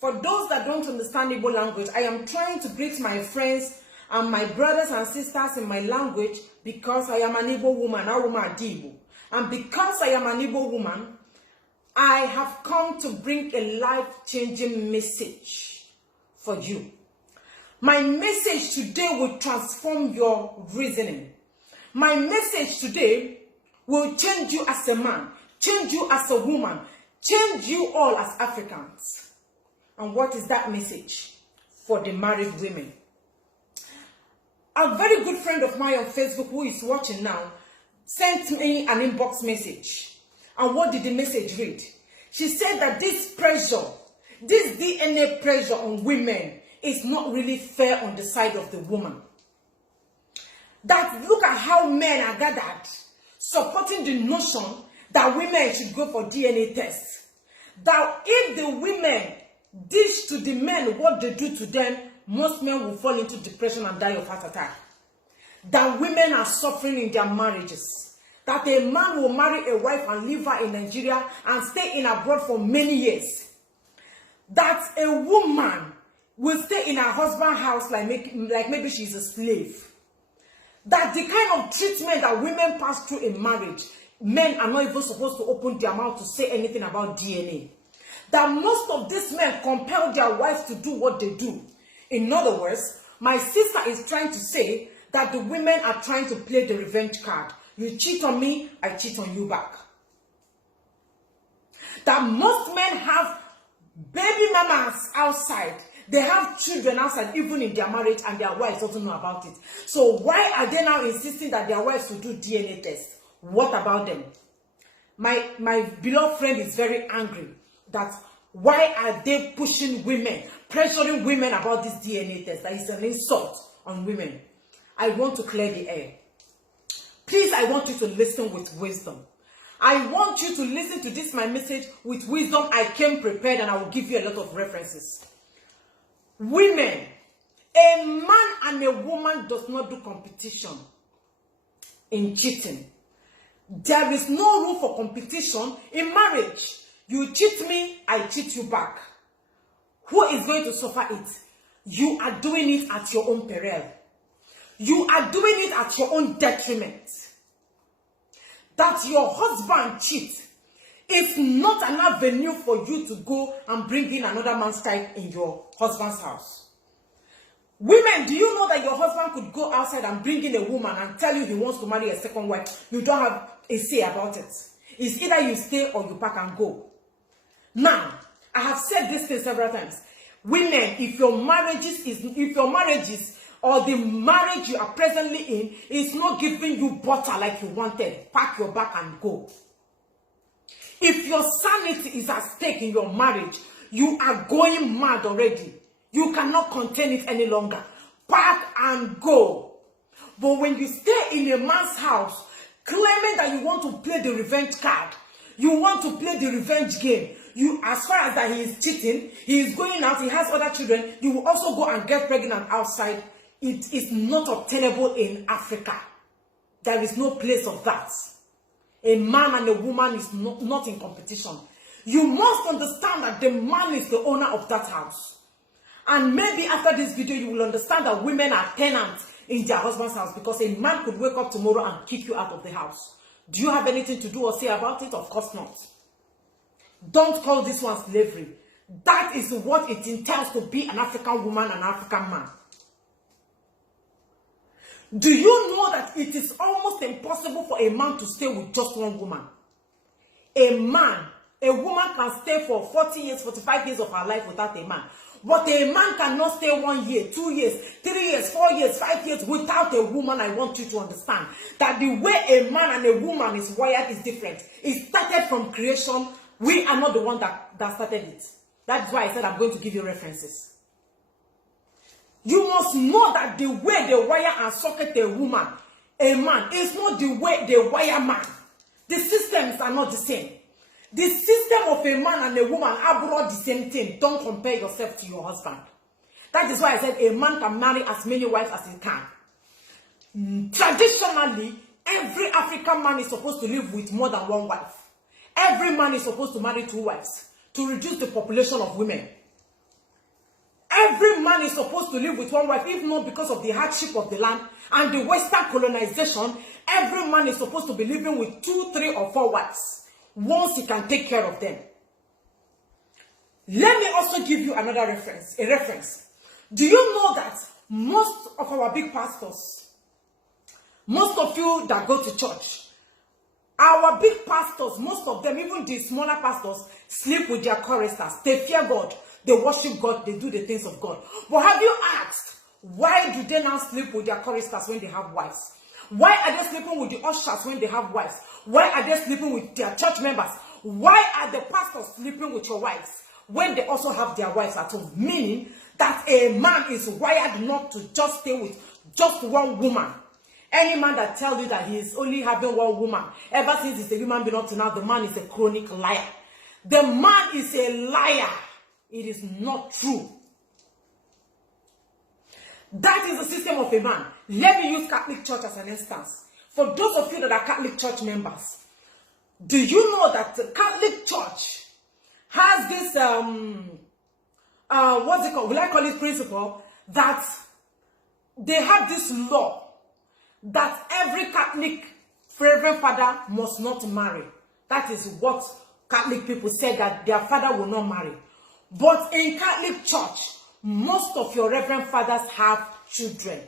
For those that don't understand Igbo language, I am trying to greet my friends and my brothers and sisters in my language because I am an Igbo woman, Igbo. And because I am an Igbo woman, I have come to bring a life-changing message for you. My message today will transform your reasoning. My message today will change you as a man, change you as a woman, change you all as Africans. And what is that message for the married women? A very good friend of mine on Facebook who is watching now sent me an inbox message. And what did the message read? She said that this pressure, this DNA pressure on women is not really fair on the side of the woman. That look at how men are gathered, supporting the notion that women should go for DNA tests. That if the women dish to the men what they do to them, most men will fall into depression and die of heart attack. That women are suffering in their marriages. That a man will marry a wife and leave her in Nigeria and stay in abroad for many years. That a woman will stay in her husband's house like maybe she's a slave. That the kind of treatment that women pass through in marriage, men are not even supposed to open their mouth to say anything about DNA. That most of these men compel their wives to do what they do. In other words, my sister is trying to say that the women are trying to play the revenge card. You cheat on me, I cheat on you back. That most men have baby mamas outside. They have children outside, even in their marriage, and their wives doesn't know about it. So why are they now insisting that their wives should do DNA tests? What about them? My beloved friend is very angry that why are they pushing women, pressuring women about this DNA test? That is an insult on women. I want to clear the air. Please, I want you to listen with wisdom. I want you to listen to this, my message, with wisdom. I came prepared and I will give you a lot of references. Women, a man and a woman does not do competition in cheating. There is no room for competition in marriage. You cheat me, I cheat you back. Who is going to suffer it? You are doing it at your own peril. You are doing it at your own detriment. That your husband cheats is not an avenue for you to go and bring in another man's child in your husband's house. Women, do you know that your husband could go outside and bring in a woman and tell you he wants to marry a second wife? You don't have a say about it. It's either you stay or you pack and go. Now, I have said this thing several times. Women, if your marriages or the marriage you are presently in is not giving you butter like you wanted, pack your bag and go. If your sanity is at stake in your marriage, you are going mad already. You cannot contain it any longer. Pack and go. But when you stay in a man's house, claiming that you want to play the revenge card, you want to play the revenge game, as far as that he is cheating, he is going out, he has other children, you will also go and get pregnant outside. It is not obtainable in Africa. There is no place of that. A man and a woman is not in competition. You must understand that the man is the owner of that house. And maybe after this video, you will understand that women are tenants in their husband's house, because a man could wake up tomorrow and kick you out of the house. Do you have anything to do or say about it? Of course not. Don't call this one slavery. That is what it entails to be an African woman and an African man. Do you know that it is almost impossible for a man to stay with just one woman? A woman can stay for 40 years, 45 years of her life without a man. But a man cannot stay 1 year, 2 years, 3 years, 4 years, 5 years without a woman. I want you to understand that the way a man and a woman is wired is different. It started from creation. We are not the one that started it. That's why I said I'm going to give you references. You must know that the way they wire and socket a woman, a man, is not the way they wire man. The systems are not the same. The system of a man and a woman are brought the same thing. Don't compare yourself to your husband. That is why I said a man can marry as many wives as he can. Traditionally, every African man is supposed to live with more than one wife. Every man is supposed to marry 2 wives to reduce the population of women. Every man is supposed to live with 1 wife, if not because of the hardship of the land and the Western colonization. Every man is supposed to be living with 2, 3, or 4 wives once he can take care of them. Let me also give you another reference. Do you know that most of our big pastors, most of you that go to church, our big pastors, most of them, even the smaller pastors, sleep with their choristers. They fear God. They worship God. They do the things of God. But have you asked, why do they now sleep with their choristers when they have wives? Why are they sleeping with the ushers when they have wives? Why are they sleeping with their church members? Why are the pastors sleeping with your wives when they also have their wives at home? Meaning that a man is wired not to just stay with just 1 woman. Any man that tells you that he is only having 1 woman, ever since he's a human being up to now, the man is a chronic liar. The man is a liar. It is not true. That is the system of a man. Let me use Catholic Church as an instance. For those of you that are Catholic Church members, do you know that the Catholic Church has this, what's it called? Will I call it principle? That they have this law that every Catholic Reverend Father must not marry. That is what Catholic people say, that their father will not marry. But in Catholic Church, most of your Reverend Fathers have children.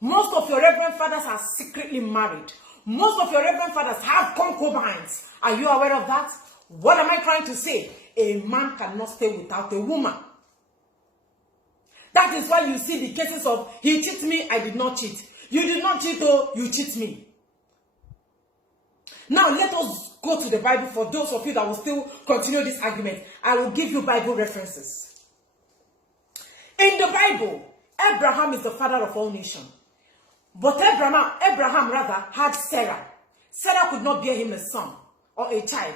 Most of your Reverend Fathers are secretly married. Most of your Reverend Fathers have concubines. Are you aware of that? What am I trying to say? A man cannot stay without a woman. That is why you see the cases of, he cheats me, I did not cheat. You did not cheat, oh, you cheat me. Now let us go to the Bible. For those of you that will still continue this argument, I will give you Bible references. In the Bible, Abraham is the father of all nations. But Abraham had Sarah. Sarah could not bear him a son or a child.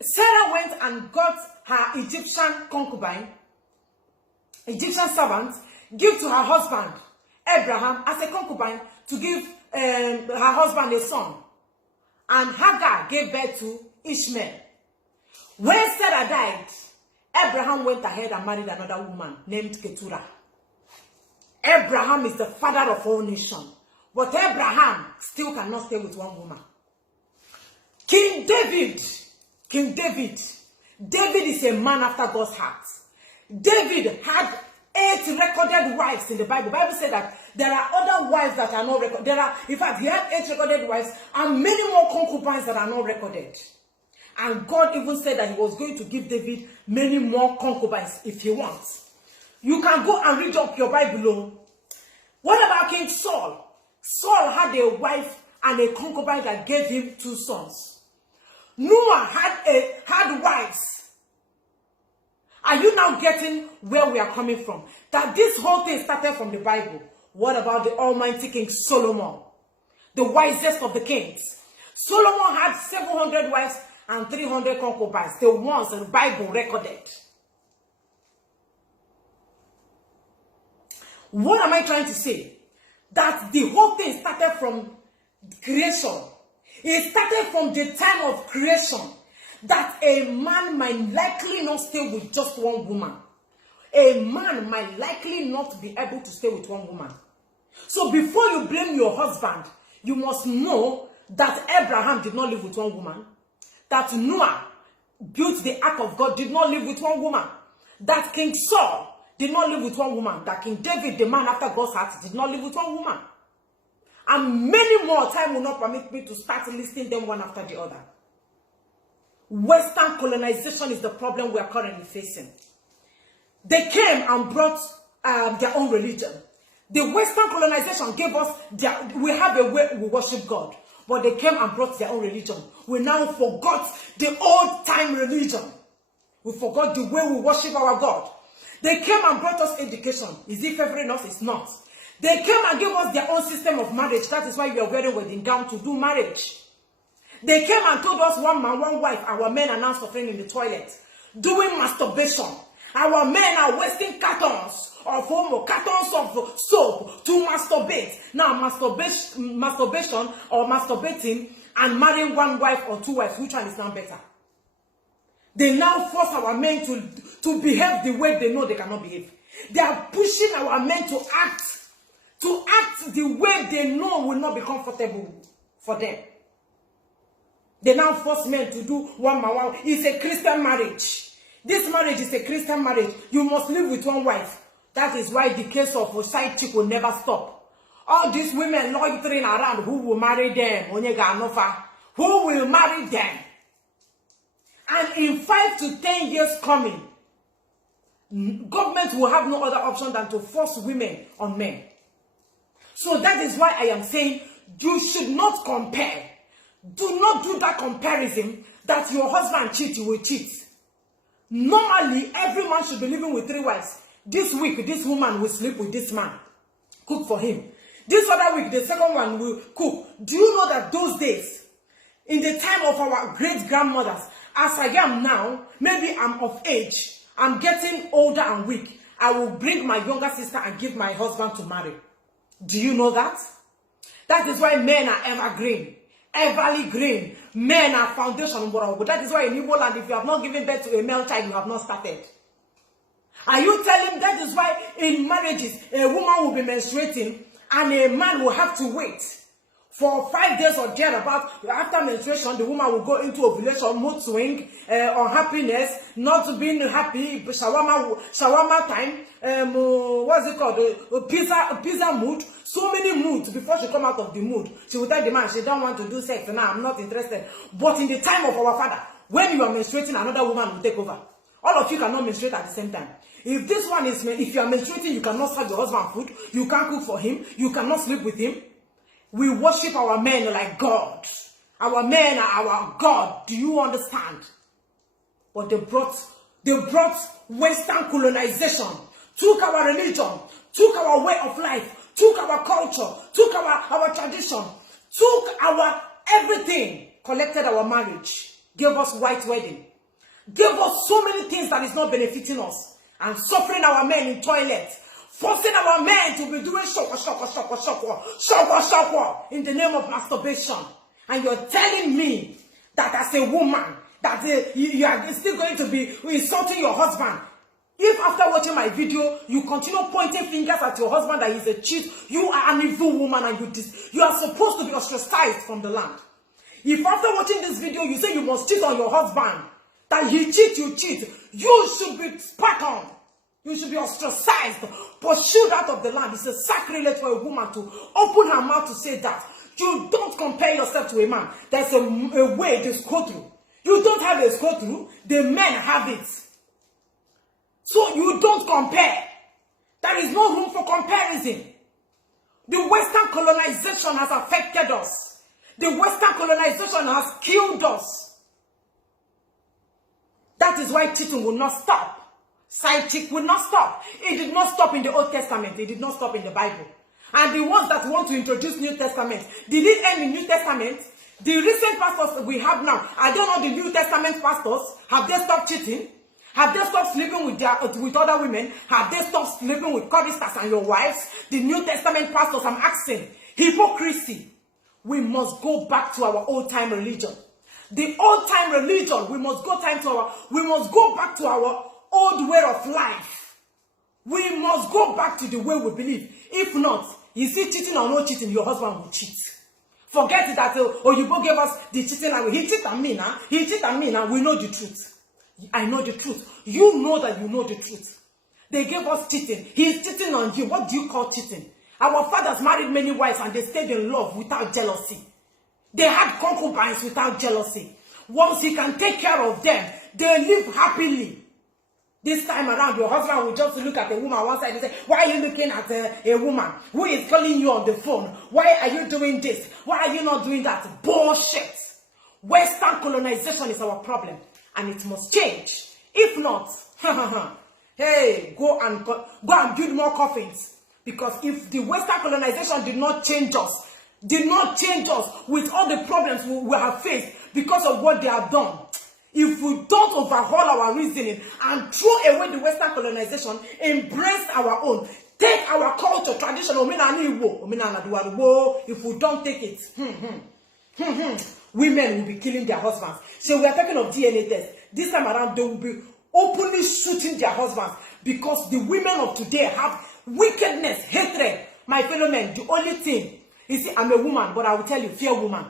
Sarah went and got her Egyptian concubine, Egyptian servant, give to her husband, Abraham, as a concubine, to give her husband a son. And Hagar gave birth to Ishmael. When Sarah died, Abraham went ahead and married another woman named Keturah. Abraham is the father of all nations. But Abraham still cannot stay with 1 woman. King David is a man after God's heart. David had 8 recorded wives in the Bible. The Bible said that there are other wives that are not recorded. In fact, he had 8 recorded wives and many more concubines that are not recorded. And God even said that he was going to give David many more concubines if he wants. You can go and read up your Bible. What about King Saul? Saul had a wife and a concubine that gave him 2 sons. Noah had wives. Are you now getting where we are coming from? That this whole thing started from the Bible. What about the almighty King Solomon? The wisest of the kings. Solomon had 700 wives and 300 concubines. The ones the Bible recorded. What am I trying to say? That the whole thing started from creation. It started from the time of creation. That a man might likely not stay with just 1 woman. A man might likely not be able to stay with 1 woman. So before you blame your husband, you must know that Abraham did not live with 1 woman. That Noah built the ark of God, did not live with 1 woman. That King Saul did not live with 1 woman. That King David, the man after God's heart, did not live with 1 woman. And many more. Time will not permit me to start listing them one after the other. Western colonization is the problem we are currently facing. They came and brought their own religion. The Western colonization gave us, we have a way we worship God. But they came and brought their own religion. We now forgot the old time religion. We forgot the way we worship our God. They came and brought us education. Is it favoring us? It's not. They came and gave us their own system of marriage. That is why we are wearing wedding gown to do marriage. They came and told us 1 man, 1 wife. Our men are now suffering in the toilet, doing masturbation. Our men are wasting cartons of cartons of soap to masturbate. Now, masturbation or masturbating and marrying one wife or two wives, which one is now better? They now force our men to behave the way they know they cannot behave. They are pushing our men to act the way they know will not be comfortable for them. They now force men to do one by one. It's a Christian marriage. This marriage is a Christian marriage. You must live with one wife. That is why the case of a side chick will never stop. All these women loitering around, who will marry them? Who will marry them? And in 5 to 10 years coming, government will have no other option than to force women on men. So that is why I am saying you should not compare. Do not do that comparison that your husband cheats, you will cheat. Normally, every man should be living with 3 wives. This week, this woman will sleep with this man. Cook for him. This other week, the second one will cook. Do you know that those days, in the time of our great-grandmothers, as I am now, maybe I'm of age, I'm getting older and weak, I will bring my younger sister and give my husband to marry. Do you know that? That is why men are evergreen. Everly green. Men are foundation. But that is why in Igbo land, if you have not given birth to a male child, you have not started. Are you telling that is why in marriages, a woman will be menstruating and a man will have to wait for 5 days or thereabout? After menstruation, the woman will go into ovulation, mood swing, unhappiness, not being happy, shawarma time, what's it called? Pizza mood. So many moods before she come out of the mood. She will tell the man she don't want to do sex. Now I'm not interested. But in the time of our father, when you are menstruating, another woman will take over. All of you cannot menstruate at the same time. If this one is, if you are menstruating, you cannot serve your husband food. You can't cook for him. You cannot sleep with him. We worship our men like God. Our men are our God. Do you understand? But they brought Western colonization, took our religion, took our way of life, took our culture, took our tradition, took our everything, collected our marriage, gave us white wedding, gave us so many things that is not benefiting us, and suffering our men in toilets, forcing our men to be doing shakwa in the name of masturbation. And you're telling me that as a woman, that you are still going to be insulting your husband. If after watching my video, you continue pointing fingers at your husband that he's a cheat, you are an evil woman and you are supposed to be ostracized from the land. If after watching this video, you say you must cheat on your husband, that he cheat, you cheat, you should be spat on. You should be ostracized, pursued out of the land. It's a sacrilege for a woman to open her mouth to say that. You don't compare yourself to a man. There's a way to go through. You don't have a go through. The men have it. So you don't compare. There is no room for comparison. The Western colonization has affected us. The Western colonization has killed us. That is why cheating will not stop. Side chick will not stop. It did not stop in the Old Testament. It did not stop in the Bible. And the ones that want to introduce New Testament, did it end in New Testament? The recent pastors we have now, I don't know the New Testament pastors, have they stopped cheating? Have they stopped sleeping with other women? Have they stopped sleeping with choristers and your wives? The New Testament pastors, I'm asking, hypocrisy. We must go back to our old-time religion. The old-time religion, we must go back to our old way of life. We must go back to the way we believe. If not, you see, cheating or no cheating, your husband will cheat. Forget that, you both gave us the cheating language. He cheated on me now. He cheated on me now. We know the truth. I know the truth. You know that you know the truth. They gave us cheating. He's cheating on you. What do you call cheating? Our fathers married many wives and they stayed in love without jealousy. They had concubines without jealousy. Once he can take care of them, they live happily. This time around, your husband will just look at a woman on one side and say, why are you looking at a woman? Who is calling you on the phone? Why are you doing this? Why are you not doing that? Bullshit. Western colonization is our problem. And it must change. If not, hey, go and build more coffins. Because if the Western colonization did not change us with all the problems we have faced because of what they have done, if we don't overhaul our reasoning and throw away the Western colonization, embrace our own, take our culture, tradition, if we don't take it, women will be killing their husbands. So we are talking of DNA test. This time around, they will be openly shooting their husbands because the women of today have wickedness, hatred. My fellow men, the only thing, you see, I'm a woman, but I will tell you, fear woman.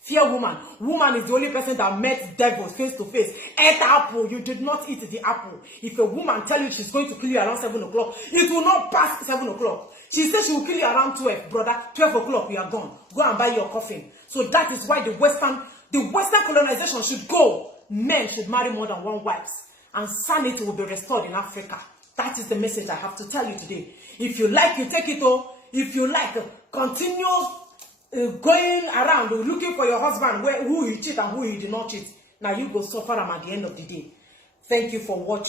Fear woman. Woman is the only person that met devils face to face. Ate apple. You did not eat the apple. If a woman tell you she's going to kill you around 7 o'clock, it will not pass 7 o'clock. She says she will kill you around 12, brother. 12 o'clock, you are gone. Go and buy your coffin. So that is why the Western colonization should go. Men should marry more than one wife, and sanity will be restored in Africa. That is the message I have to tell you today. If you like, you take it all. If you like, continue going around looking for your husband, who you cheat and who you did not cheat. Now you go suffer at the end of the day. Thank you for watching.